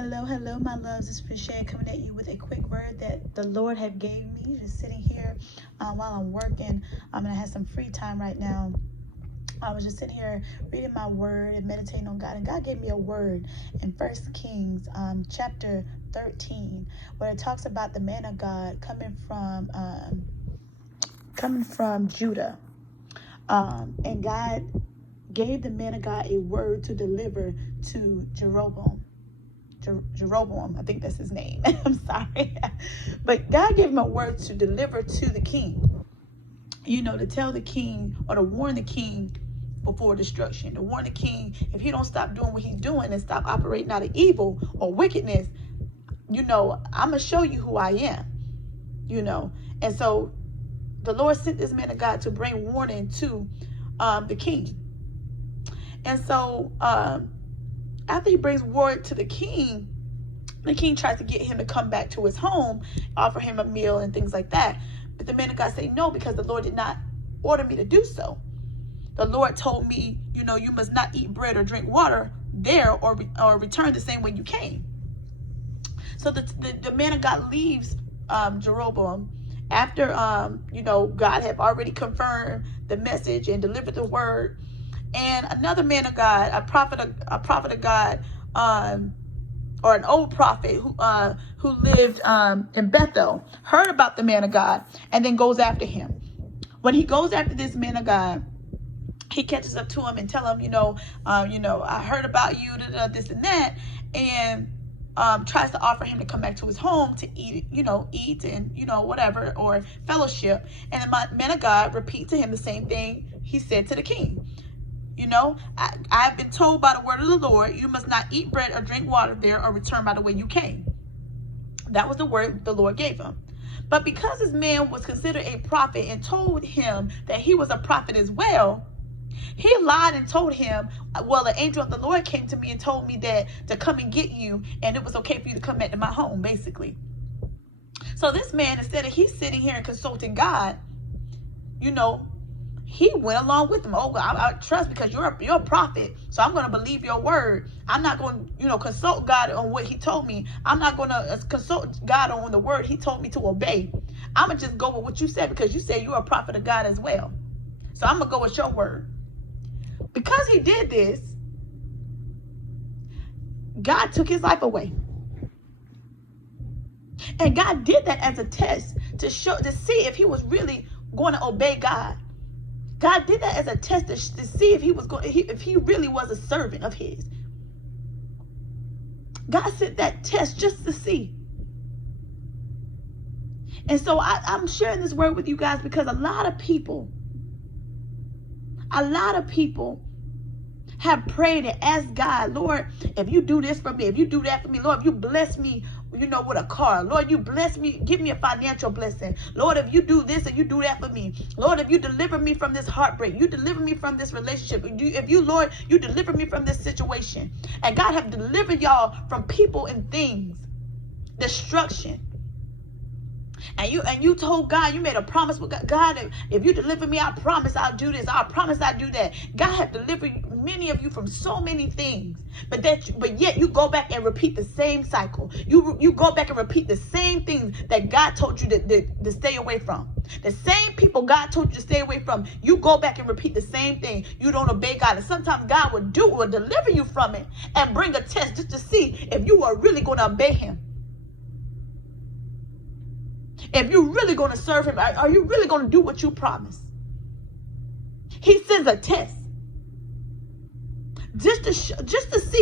Hello, my loves. It's Prishay coming at you with a quick word that the Lord have gave me. Just sitting here while I'm working. And I have some free time right now. I was just sitting here reading my word and meditating on God. And God gave me a word in 1 Kings chapter 13, where it talks about the man of God coming from Judah. And God gave the man of God a word to deliver to Jeroboam, I think that's his name. I'm sorry. But God gave him a word to deliver to the king. To tell the king or to warn the king before destruction. To warn the king, if he don't stop doing what he's doing and stop operating out of evil or wickedness, I'm going to show you who I am. And so the Lord sent this man of God to bring warning to the king. And so after he brings word to the king tries to get him to come back to his home, offer him a meal and things like that. But the man of God said no, because the Lord did not order me to do so. The Lord told me, you must not eat bread or drink water there or return the same way you came. So the man of God leaves Jeroboam after, God had already confirmed the message and delivered the word. And another man of God, a prophet of God, or an old prophet who lived in Bethel, heard about the man of God and then goes after him. When he goes after this man of God, he catches up to him and tell him, I heard about you, this and that, and tries to offer him to come back to his home to eat and, whatever, or fellowship. And the man of God repeat to him the same thing he said to the king. I've been told by the word of the Lord, you must not eat bread or drink water there or return by the way you came. That was the word the Lord gave him. But because this man was considered a prophet and told him that he was a prophet as well, he lied and told him, well, the angel of the Lord came to me and told me that to come and get you, and it was okay for you to come back to my home, basically. So this man, instead of he's sitting here and consulting God, he went along with him. Oh, I trust because you're a prophet, so I'm going to believe your word. I'm not going to, consult God on what he told me. I'm not going to consult God on the word he told me to obey. I'm going to just go with what you said because you said you're a prophet of God as well. So I'm going to go with your word. Because he did this, God took his life away. And God did that as a test to see if he was really going to obey God. God did that as a test to see if he really was a servant of his. God sent that test just to see. And so I'm sharing this word with you guys because a lot of people have prayed and asked God, Lord, if you do this for me, if you do that for me, Lord, if you bless me, with a car, Lord, you bless me, give me a financial blessing. Lord, if you do this and you do that for me, Lord, if you deliver me from this heartbreak, you deliver me from this relationship, if you, Lord, you deliver me from this situation. And God have delivered y'all from people and things, destruction. And you told God, you made a promise with God, if you deliver me, I promise I'll do this. I promise I'll do that. God have delivered many of you from so many things, but yet you go back and repeat the same cycle. You go back and repeat the same things that God told you to stay away from. The same people God told you to stay away from, you go back and repeat the same thing. You don't obey God. And sometimes God will deliver you from it and bring a test just to see if you are really going to obey him. If you're really going to serve him, are you really going to do what you promised? He sends a test just to see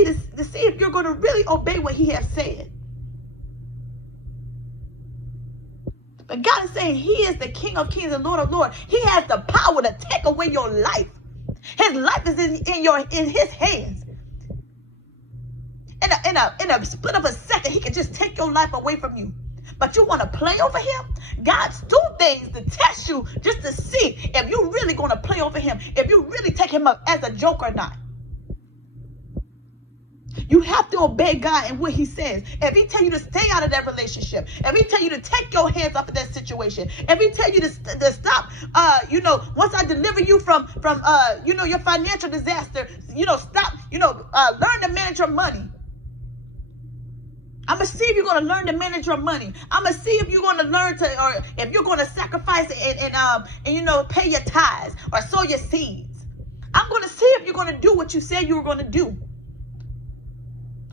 if you're going to really obey what he has said. But God is saying he is the King of Kings and Lord of Lords. He has the power to take away your life. His life is in his hands. In a split of a second, he can just take your life away from you. But you want to play over him? God's do things to test you just to see if you're really going to play over him, if you really take him up as a joke or not. You have to obey God and what he says. If he tell you to stay out of that relationship, if he tell you to take your hands off of that situation, if he tell you to stop, once I deliver you from your financial disaster, stop, learn to manage your money. I'm going to see if you're going to learn to manage your money. I'm going to see if you're going to learn to, or if you're going to sacrifice and pay your tithes or sow your seeds. I'm going to see if you're going to do what you said you were going to do.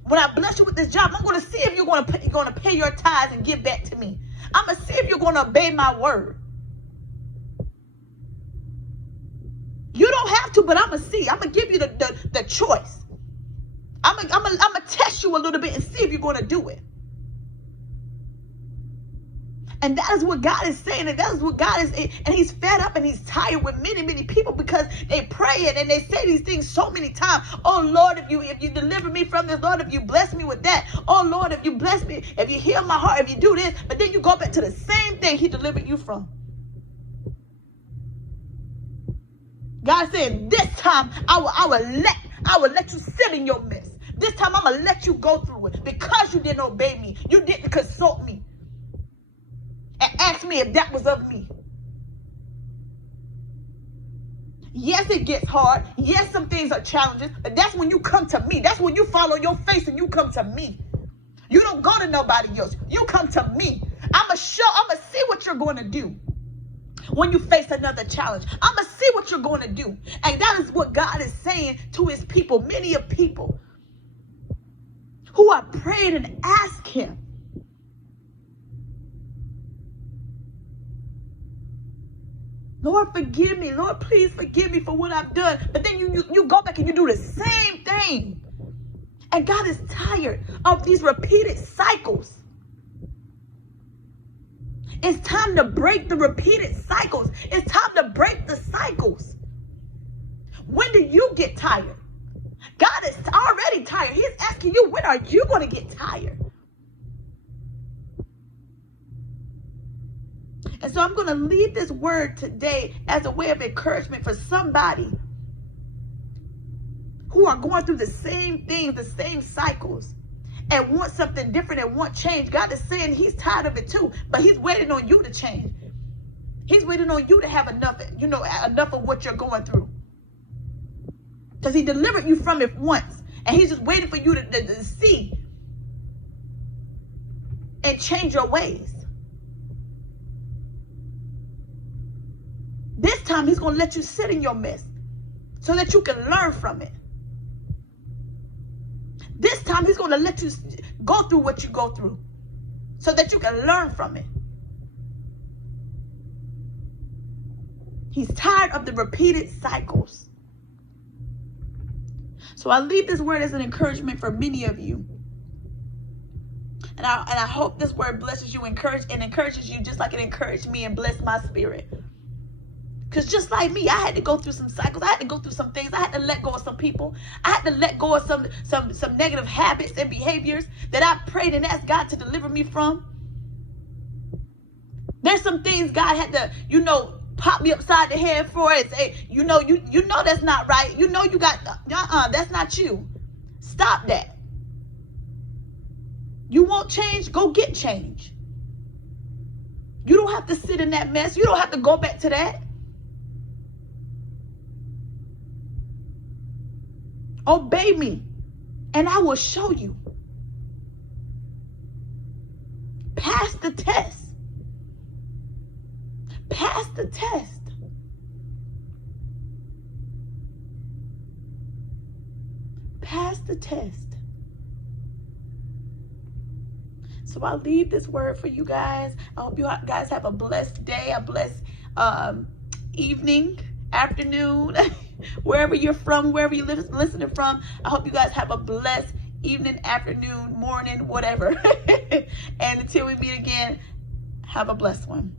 When I bless you with this job, I'm going to see if you're going to pay your tithes and give back to me. I'm going to see if you're going to obey my word. You don't have to, but I'm going to see. I'm going to give you the choice. I'm going to test you a little bit and see if you're going to do it. And that is what God is saying. And that is what God is. And he's fed up and he's tired with many, many people because they pray it and they say these things so many times. Oh, Lord, if you deliver me from this, Lord, if you bless me with that. Oh, Lord, if you bless me, if you heal my heart, if you do this. But then you go back to the same thing he delivered you from. God said, this time I will let you sit in your mess. This time I'm going to let you go through it because you didn't obey me. You didn't consult me and ask me if that was of me. Yes, it gets hard. Yes, some things are challenges, but that's when you come to me. That's when you fall on your face and you come to me. You don't go to nobody else. You come to me. I'm going to see what you're going to do. When you face another challenge, I'm going to see what you're going to do. And that is what God is saying to his people. Many of people who are praying and ask him. Lord, forgive me. Lord, please forgive me for what I've done. But then you go back and you do the same thing. And God is tired of these repeated cycles. It's time to break the repeated cycles. It's time to break the cycles. When do you get tired? God is already tired. He's asking you, when are you going to get tired? And so I'm going to leave this word today as a way of encouragement for somebody who are going through the same things, the same cycles, and want something different and want change. God is saying he's tired of it too, but he's waiting on you to change. He's waiting on you to have enough of what you're going through. Because he delivered you from it once, and he's just waiting for you to see and change your ways. This time he's going to let you sit in your mess so that you can learn from it. This time he's going to let you go through what you go through so that you can learn from it. He's tired of the repeated cycles. So I leave this word as an encouragement for many of you. And I hope this word blesses you, encourages you just like it encouraged me and blessed my spirit. Because just like me, I had to go through some cycles. I had to go through some things. I had to let go of some people. I had to let go of some negative habits and behaviors that I prayed and asked God to deliver me from. There's some things God had to, pop me upside the head for and say, you know that's not right. You got, that's not you. Stop that. You want change? Go get change. You don't have to sit in that mess. You don't have to go back to that. Obey me, and I will show you. Pass the test. Pass the test. Pass the test. So I'll leave this word for you guys. I hope you guys have a blessed day, a blessed evening, afternoon, wherever you're from, wherever you're listening from. I hope you guys have a blessed evening, afternoon, morning, whatever. And until we meet again, have a blessed one.